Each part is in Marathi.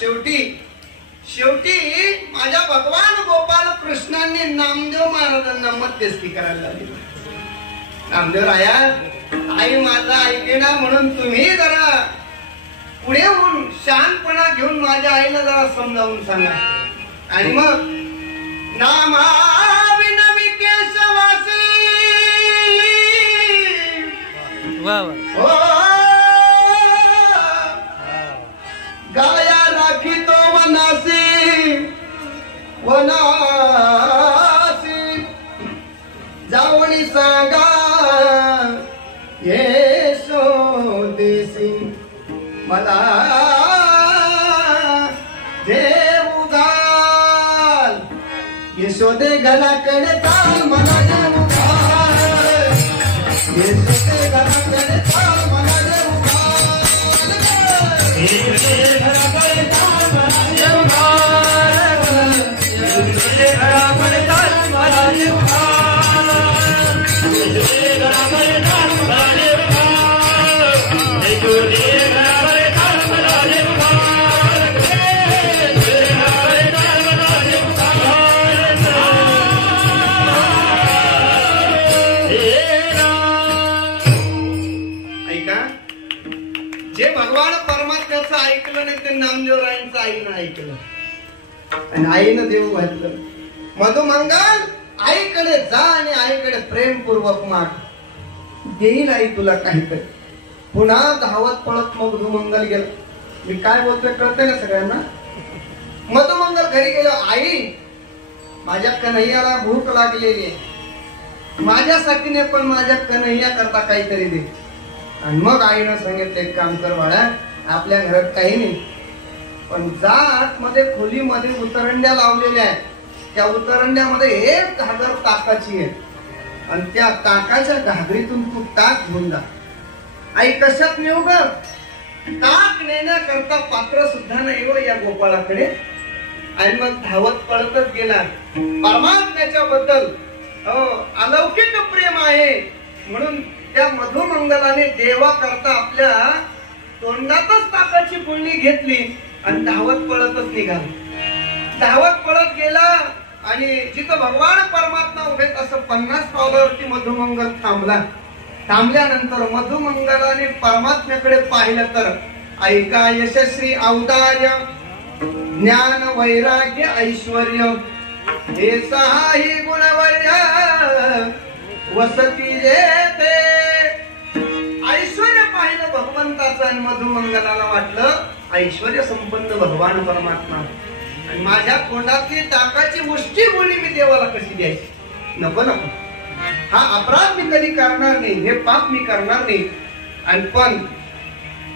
शेवटी माझ्या भगवान गोपाल कृष्णांनी नामदेव महाराजांना मध्यस्थी करायला लागली. नामदेव राया, आई माझा ऐकेना म्हणून तुम्ही जरा पुढे होऊन शांतपणा घेऊन माझ्या आईला जरा समजावून सांगा. आणि मग नामाविनवी केशवासी हो गाया राखी तो वनासी जावणी सांगा यशोदेसी मला देव घाल. यशोदे घराकडे चाल मला देव घाल. यशोदे घराकडे चाल मला देव घाल. यशोदे घराकडे चाल मला देव घाल. यशोदे घराकडे चाल मला देव घाल. यशोदे घराकडे चाल मला देव घाल. यशोदे भगवान परमात्म्याचं ऐकलं नाही ते नामदेवरायांचं आईनं ऐकलं आणि आईनं देव घातलं. मधुमंगल आईकडे जा आणि आईकडे प्रेमपूर्वक माग, देईल आई तुला काहीतरी. पुन्हा धावत पळत मधुमंगल गेला. मी काय बोलतोय कळतंय ना सगळ्यांना. मधुमंगल घरी गेलो. आई माझ्या कन्हैयाला भूक लागलेली आहे, माझ्यासाठी नाही पण माझ्या कन्हैया करता काहीतरी दे. आणि मग आईनं सांगितलं एक काम कर बाळा, आपल्या घरात काही नाही पण जा आतमध्ये खोलीमध्ये उतरंड्या लावलेल्या आहेत, त्या उतरंड्यामध्ये एक घागर ताकाची आहे आणि त्या ताकाच्या घागरीतून तू ताक घेऊन जा. आई कशात नेऊ ग? ताक नेण्याकरता पात्र सुद्धा नाही हो या गोपाळाकडे. आणि मग धावत पळतच गेला. परमात्म्याच्या बद्दल अलौकिक प्रेम आहे म्हणून त्या मधुमंगलाने देवा करता आपल्या तोंडातच ताकाची गुळणी घेतली आणि धावत पळतच निघाला. धावत पळत गेला आणि जिथं भगवान परमात्मा उभे असं 50 पावलावरती मधुमंगल थांबला. थांबल्यानंतर मधुमंगलाने परमात्म्याकडे पाहिलं तर ऐका यशस्वी औदार्य ज्ञान वैराग्य ऐश्वर्य हे सहाही गुणवर्य वसती येते. ऐश्वर्य पाहिलं भगवंताचं आणि मधुमंगलाला वाटलं ऐश्वर्य संपन्न भगवान परमात्मा आणि माझ्या तोंडातली ताकाची मुष्टी बोलली मी देवाला कशी द्यायची? नको नको, हा अपराध मी कधी करणार नाही, हे पाप मी करणार नाही. आणि पण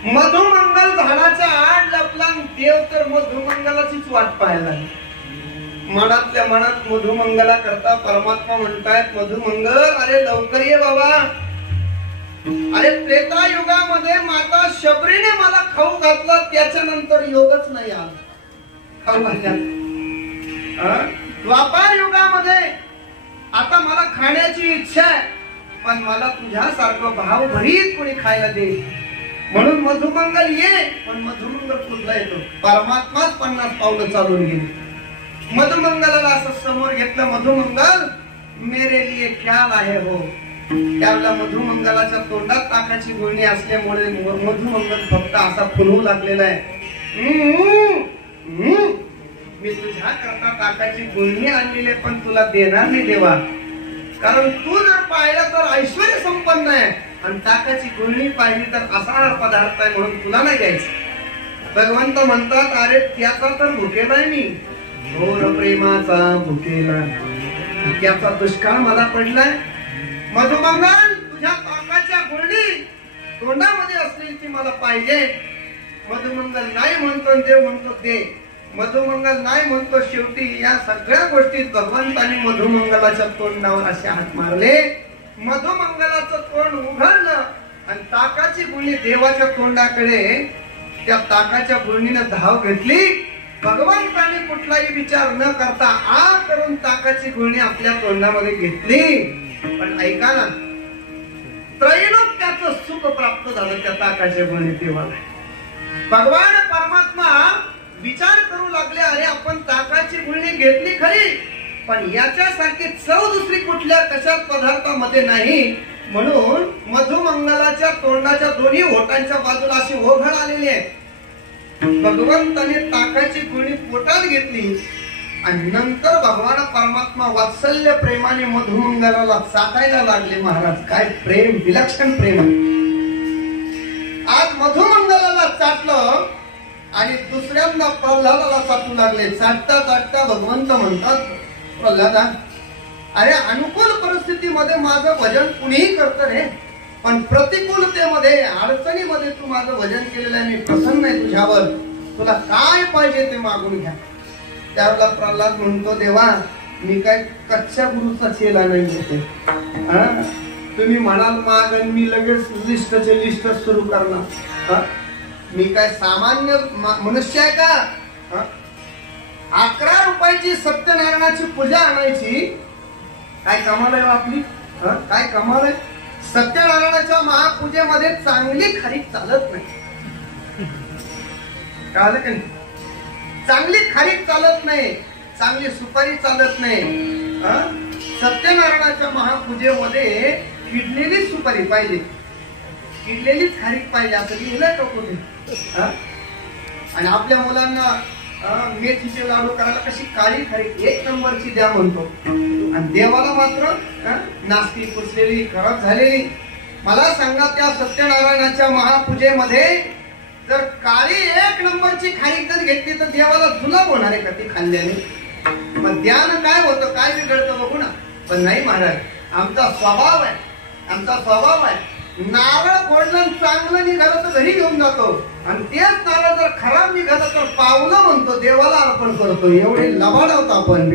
मधुमंगल झाडाच्या आड लपला देव तर मधुमंगलाचीच वाट पाहायला. मनातल्या मनात मधुमंगला करता परमात्मा म्हणतायत मधुमंगल अरे लवकर ये बाबा. अरे त्रेतायुगामध्ये माता शबरीने मला खाऊ घातला, त्याच्यानंतर योगच नाही आला खाऊ घातल्यात. द्वापार युगामध्ये आता मला खाण्याची इच्छा आहे पण मला तुझ्यासारखं भाव भरीत कोणी खायला दे म्हणून मधुमंगल ये. पण मधुमंगल कुठला येतो? परमात्माच 50 पावलं चालून गेली. मधुमंगलाला असं समोर घेतलं. मधुमंगल मेरे लिए ख्याल आहे हो. त्यावेळेला मधुमंगलाच्या तोंडात ताकाची गुळणी असल्यामुळे मधुमंगल फक्त असा फुलवू लागलेला आहे. मी तुझ्या करता ताकाची गुळणी आणलेली पण तुला देणार नाही देवा, कारण तू जर पाहिलं तर ऐश्वर्य संपन्न आहे आणि ताकाची गुळणी पाहिली तर असा पदार्थ आहे म्हणून तुला नाही द्यायचं. भगवंत म्हणतात अरे त्याचा तर भुकेला आहे मी, घोर प्रेमाचा भुकेला, त्याचा दुष्काळ मला पडलाय. मधुमंगल तुझ्या ताकाच्या गुळणी तोंडामध्ये असलेली ती मला पाहिजे. मधुमंगल नाही म्हणतो, देव म्हणतो दे. मधुमंगल नाही म्हणतो. शेवटी या सगळ्या गोष्टीत भगवंताने मधुमंगलाच्या तोंडावर असे हात मारले. मधुमंगलाचं तोंड उघडलं आणि ताकाची गुळणी देवाच्या तोंडाकडे, त्या ताकाच्या गुळणीने धाव घेतली. भगवंताने कुठलाही विचार न करता आ करून ताकाची गुळणी आपल्या तोंडामध्ये घेतली. पण ऐका ना, त्रैलोक्याचं सुख प्राप्त झालं त्या ताकाच्या गुळणी देवाला. भगवान परमात्मा विचार करू लागले, अरे आपण ताकाची गुळणी घेतली खरी, पण याच्यासारखी चव दुसरी कुठल्या कशात पदार्थामध्ये नाही. म्हणून मधुमंगलाच्या तोंडाच्या दोन्ही ओठांच्या बाजूला अशी ओघळ आलेली आहे. भगवंताने ताकाची गुळणी पोटात घेतली आणि नंतर भगवान परमात्मा वात्सल्य प्रेमाने मधुमंगलाला चाटायला लागले. महाराज, काय प्रेम, विलक्षण प्रेम. आज मधुमंगलाला चाटलं आणि दुसऱ्यांदा प्रल्हादाला चाटू लागले. चाटता चाटता भगवंत म्हणतात, प्रल्हादा, अरे अनुकूल परिस्थितीमध्ये माझं भजन कुणीही करतं रे, पण प्रतिकूलतेमध्ये, अडचणीमध्ये तू माझं भजन केलेलं आहे, मी प्रसन्न आहे तुझ्यावर, तुला काय पाहिजे ते मागून घ्या. त्यावेळेला प्रल्हाद म्हणतो, देवा, मी काय कच्च्या गुरुचा चेला नाही होते. तुम्ही म्हणाल माग आणि मी लगेच लिस्टचे लिस्ट सुरू करणार. मी काय सामान्य मनुष्य आहे का? 11 रुपयाची सत्यनारायणाची पूजा आणायची, काय कमाल आहे आपली? काय कमाल आहे? सत्यनारायणाच्या महापूजेमध्ये चांगली खारीक चालत नाही. कळलं का नाही? चांगली खारीक चालत नाही, चांगली सुपारी चालत नाही. सत्यनारायणाच्या महापूजेमध्ये किडलेली सुपारी पाहिजे, किडलेलीच खारीक पाहिजे, असं लिहिलंय का कुठे? आणि आपल्या मुलांना मेथीचे लाडू करायला कशी काळी खारीक 1 नंबरची द्या म्हणतो, आणि देवाला मात्र नास्ती पुसलेली, खराब झालेली. मला सांगा, त्या सत्यनारायणाच्या महापूजेमध्ये जर काळी 1 नंबरची खारीक जर घेतली तर देवाला जुलाब होणार आहे का ती खाल्ल्याने? मग ध्यान काय होतं, काय बिघडतं बघू ना. पण नाही महाराज, आमचा स्वभाव आहे, आमचा स्वभाव आहे, नारळ फोडलं चांगलं निघालं तर घरी घेऊन जातो, आणि तेच नारळ जर खराब निघालं तर पावलं म्हणतो, देवाला अर्पण करतो. एवढे लबाड होतो आपण.